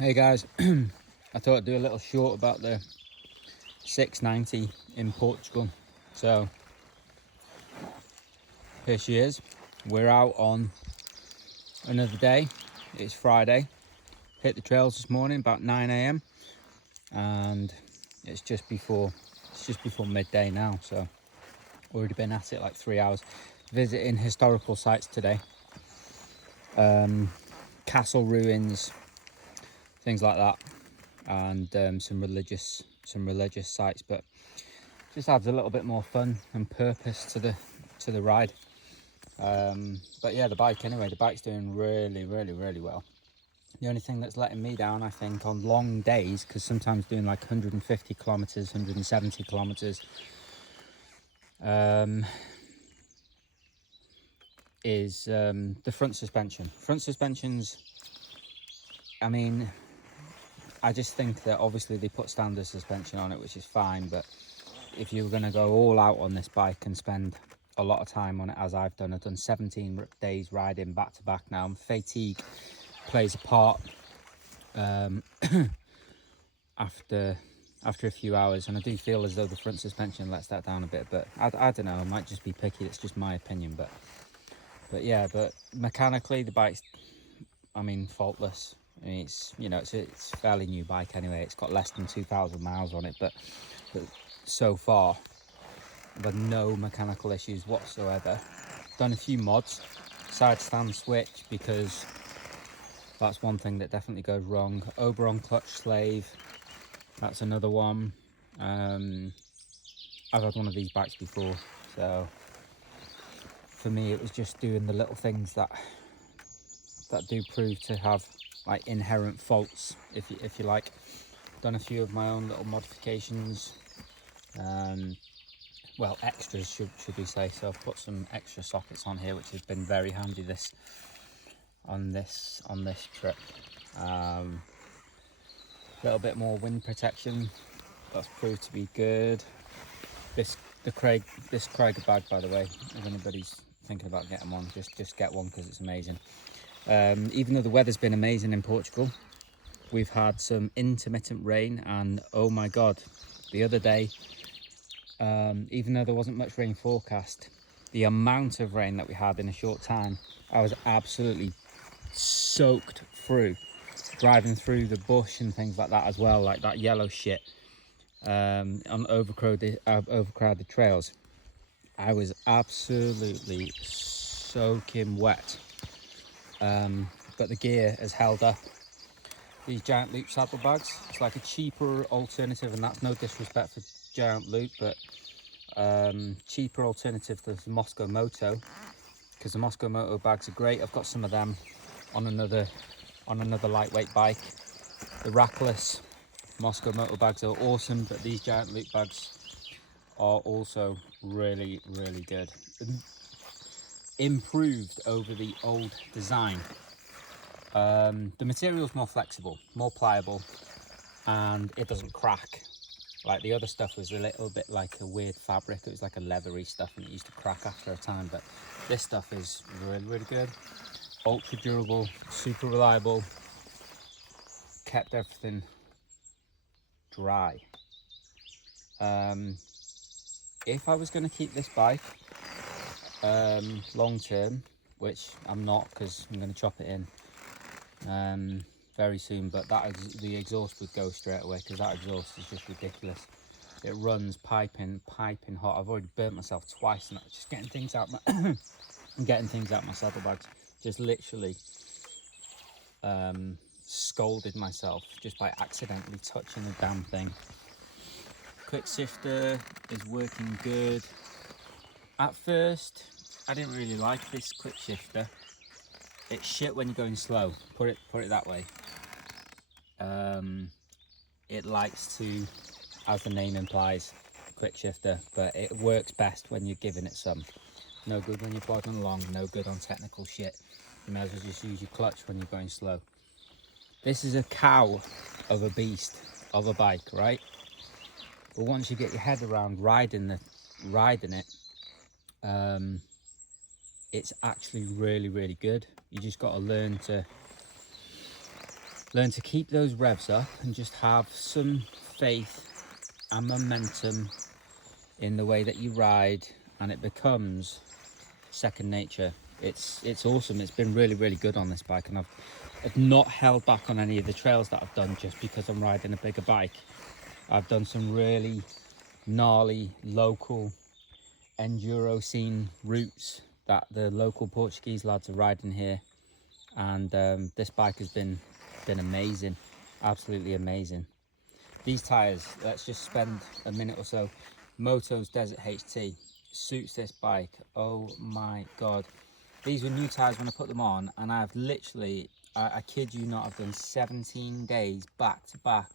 Hey guys, I thought I'd do a little short about the 690 in Portugal. So here she is. We're out on another day. It's Friday. Hit the trails this morning about 9 a.m. and it's just before midday now. So already been at it like 3 hours. Visiting historical sites today, castle ruins, things like that, and some religious sites, but just adds a little bit more fun and purpose to the ride. But yeah, the bike's doing really well. The only thing that's letting me down, I think, on long days, because sometimes doing like 150 kilometers, 170 kilometers, is the front suspension. Front suspensions, I mean, I just think that obviously they put standard suspension on it, which is fine, but if you were going to go all out on this bike and spend a lot of time on it, as I've done 17 days riding back to back now, and fatigue plays a part after a few hours, and I do feel as though the front suspension lets that down a bit, but I don't know, I might just be picky, it's just my opinion, but yeah, but mechanically the bike's, I mean, faultless. I mean, it's a fairly new bike anyway. It's got less than 2,000 miles on it, but so far there are no mechanical issues whatsoever. Done a few mods, side stand switch, because that's one thing that definitely goes wrong. Oberon clutch slave, that's another one. I've had one of these bikes before, so for me it was just doing the little things that do prove to have like inherent faults, if you like. Done a few of my own little modifications, well, extras should we say. So I've put some extra sockets on here, which has been very handy on this trip. A little bit more wind protection, that's proved to be good. This Krieger bag, by the way, if anybody's thinking about getting one, just get one, because it's amazing. Even though the weather's been amazing in Portugal, we've had some intermittent rain, and oh my god, the other day, even though there wasn't much rain forecast, the amount of rain that we had in a short time, I was absolutely soaked through, driving through the bush and things like that as well, like that yellow shit, on overcrowded trails. I was absolutely soaking wet, but the gear has held up. These Giant Loop saddlebags, it's like a cheaper alternative, and that's no disrespect for Giant Loop, but cheaper alternative to the Moscow Moto, because the Moscow Moto bags are great. I've got some of them on another lightweight bike. The rackless Moscow Moto bags are awesome, but these Giant Loop bags are also really good. Improved over the old design. The material's more flexible, more pliable, and it doesn't crack. Like the other stuff was a little bit like a weird fabric. It was like a leathery stuff, and it used to crack after a time, but this stuff is really good. Ultra durable, super reliable, kept everything dry. If I was going to keep this bike long term, which I'm not, because I'm going to chop it in very soon, but the exhaust would go straight away, because that exhaust is just ridiculous. It runs piping hot. I've already burnt myself twice, and just getting things out my getting things out my saddlebags. Just literally scolded myself just by accidentally touching the damn thing. Quick shifter is working good. At first, I didn't really like this quick shifter. It's shit when you're going slow. Put it that way. It likes to, as the name implies, quick shifter, but it works best when you're giving it some. No good when you're plodding along, no good on technical shit. You may as well just use your clutch when you're going slow. This is a cow of a beast of a bike, right? But once you get your head around riding it, it's actually really good. You just got to learn to learn to keep those revs up and just have some faith and momentum in the way that you ride, and it becomes second nature. It's awesome. It's been really good on this bike, and I've not held back on any of the trails that I've done just because I'm riding a bigger bike. I've done some really gnarly local enduro scene routes that the local Portuguese lads are riding here, and this bike has been amazing, absolutely amazing. These tires, let's just spend a minute or so. Moto's Desert HT suits this bike, oh my god. These were new tires when I put them on, and I've literally, I kid you not, I've done 17 days back to back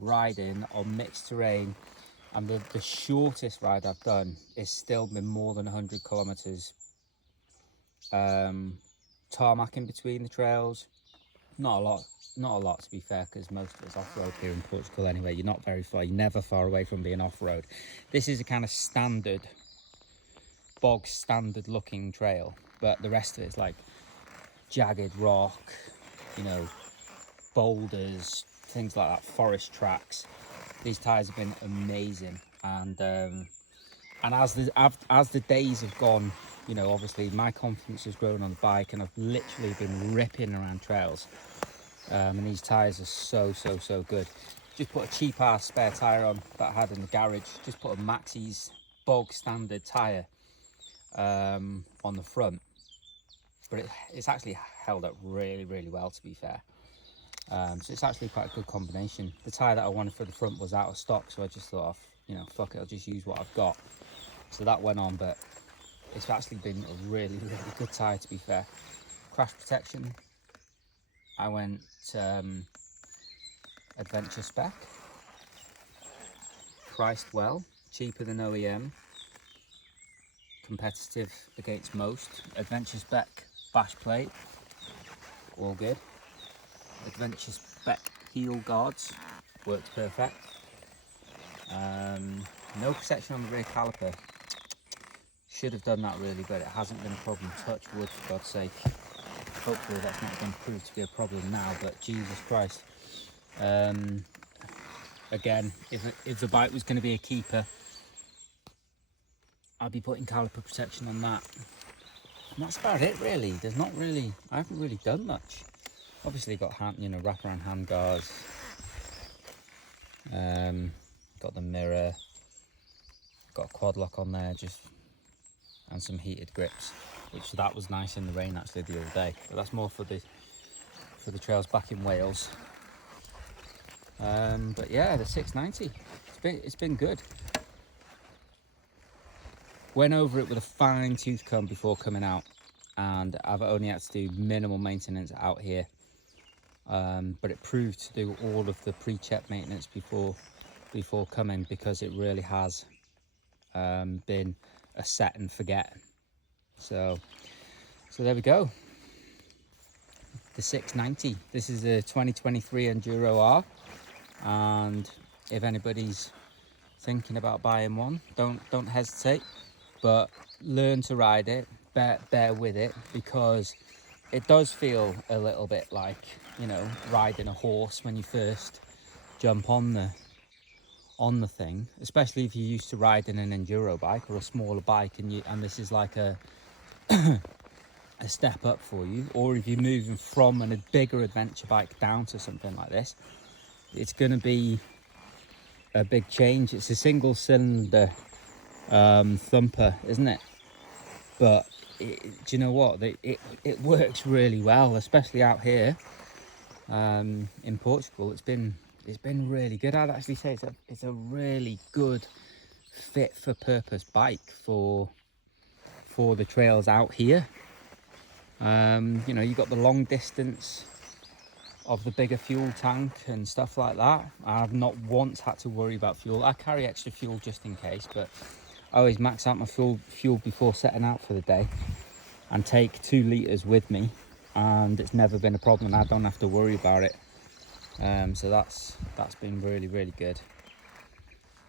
riding on mixed terrain, and the shortest ride I've done is still been more than 100 kilometers. Tarmac in between the trails, not a lot to be fair, because most of it's off-road here in Portugal anyway. You're not very far, you're never far away from being off-road. This is a kind of standard, bog standard looking trail, but the rest of it's like jagged rock, you know, boulders, things like that, forest tracks. These tires have been amazing, and as the days have gone, you know, obviously my confidence has grown on the bike, and I've literally been ripping around trails, and these tires are so good. Just put a cheap ass spare tire on that I had in the garage, just put a Maxxis bog standard tire on the front, but it's actually held up really well, to be fair. So it's actually quite a good combination. The tyre that I wanted for the front was out of stock, so I just thought, you know, fuck it, I'll just use what I've got. So that went on, but it's actually been a really good tyre, to be fair. Crash protection, I went Adventure spec, priced well, cheaper than OEM, competitive against most. Adventure spec bash plate, all good. Adventure spec heel guards, worked perfect. No protection on the rear caliper. Should have done that really, but it hasn't been a problem. Touch wood, for God's sake. Hopefully that's not going to prove to be a problem now, but Jesus Christ. Again, if the bike was going to be a keeper, I'd be putting caliper protection on that. And that's about it really. There's not really, I haven't really done much. Obviously got wraparound hand guards, got the mirror, got a quad lock on there, and some heated grips, which that was nice in the rain actually the other day, but that's more for the trails back in Wales. But yeah, the 690, it's been good. Went over it with a fine tooth comb before coming out, and I've only had to do minimal maintenance out here. But it proved to do all of the pre-check maintenance before coming, because it really has been a set and forget. So there we go. The 690. This is a 2023 Enduro R, and if anybody's thinking about buying one, don't hesitate, but learn to ride it, bear with it, because it does feel a little bit like, you know, riding a horse when you first jump on the thing, especially if you're used to riding an enduro bike or a smaller bike, and this is like a a step up for you, or if you're moving from a bigger adventure bike down to something like this, it's going to be a big change. It's a single cylinder thumper, isn't it? But do you know what, it works really well, especially out here in Portugal. It's been really good. I'd actually say it's a really good fit for purpose bike for the trails out here. You know, you got the long distance of the bigger fuel tank and stuff like that. I've not once had to worry about fuel. I carry extra fuel just in case, but I always max out my fuel before setting out for the day and take 2 litres with me, and it's never been a problem. I don't have to worry about it. So that's been really good.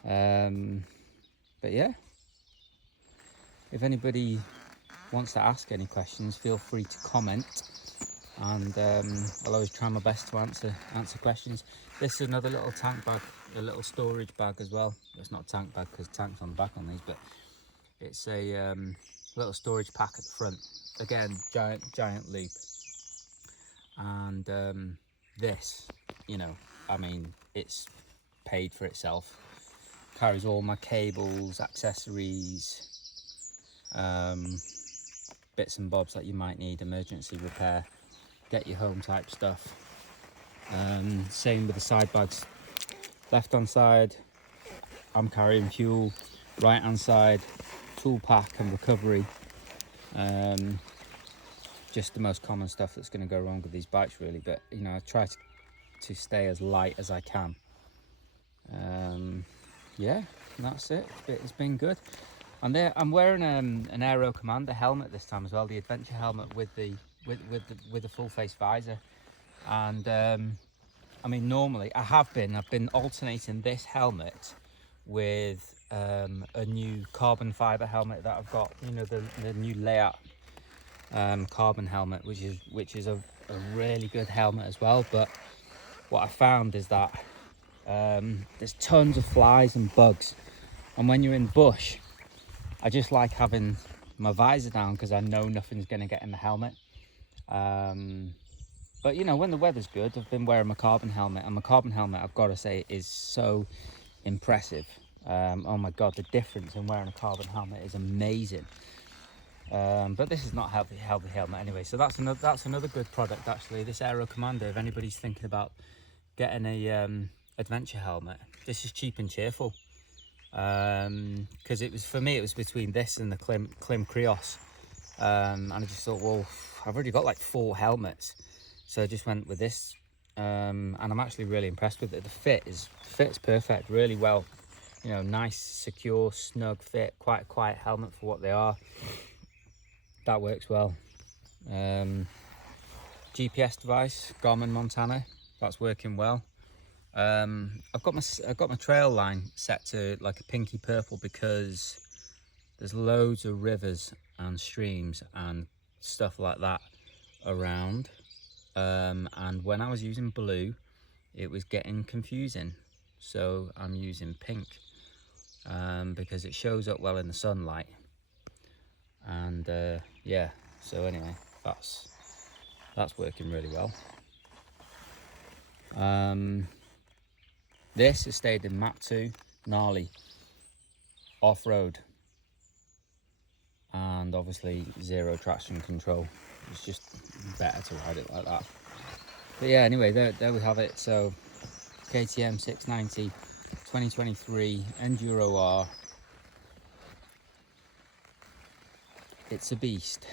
But yeah, if anybody wants to ask any questions, feel free to comment. and I'll always try my best to answer questions. This is another little tank bag, a little storage bag as well. It's not a tank bag because tank's on the back on these, but it's a little storage pack at the front. Again, giant loop. And this, you know, I mean, it's paid for itself. Carries all my cables, accessories, bits and bobs that you might need, emergency repair, get you home type stuff. Same with the side bags. Left hand side, I'm carrying fuel. Right hand side, tool pack and recovery. Just the most common stuff that's going to go wrong with these bikes, really. But you know, I try to stay as light as I can. Yeah, that's it. It's been good. And there, I'm wearing an Aero Commander helmet this time as well, the adventure helmet with the full face visor. And I mean, normally I've been alternating this helmet with a new carbon fiber helmet that I've got. You know, the new layout carbon helmet, which is a really good helmet as well. But what I found is that there's tons of flies and bugs, and when you're in bush, I just like having my visor down because I know nothing's going to get in the helmet. But you know, when the weather's good, I've been wearing my carbon helmet, and my carbon helmet, I've got to say, is so impressive. Oh my god, the difference in wearing a carbon helmet is amazing. But this is not healthy helmet anyway, so that's another good product actually, this Aero Commander. If anybody's thinking about getting a adventure helmet, this is cheap and cheerful. Because for me it was between this and the Klim Krios, and I just thought, well, I've already got like 4 helmets, so I just went with this, and I'm actually really impressed with it. The fits perfect, really well, you know, nice, secure, snug fit, quite a quiet helmet for what they are. That works well. GPS device, Garmin Montana, that's working well. I've got my trail line set to like a pinky purple because there's loads of rivers and streams and stuff like that around, and when I was using blue it was getting confusing, so I'm using pink because it shows up well in the sunlight. And yeah, so anyway, that's working really well. This has stayed in map 2, gnarly, off-road, and obviously 0 traction control. It's just better to ride it like that. But yeah, anyway, there we have it. So KTM 690 2023 Enduro R. It's a beast,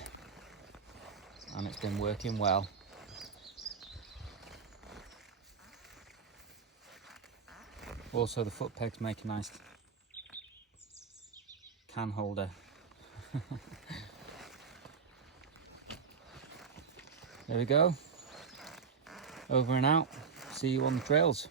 and it's been working well. Also, the foot pegs make a nice can holder. There we go. Over and out. See you on the trails.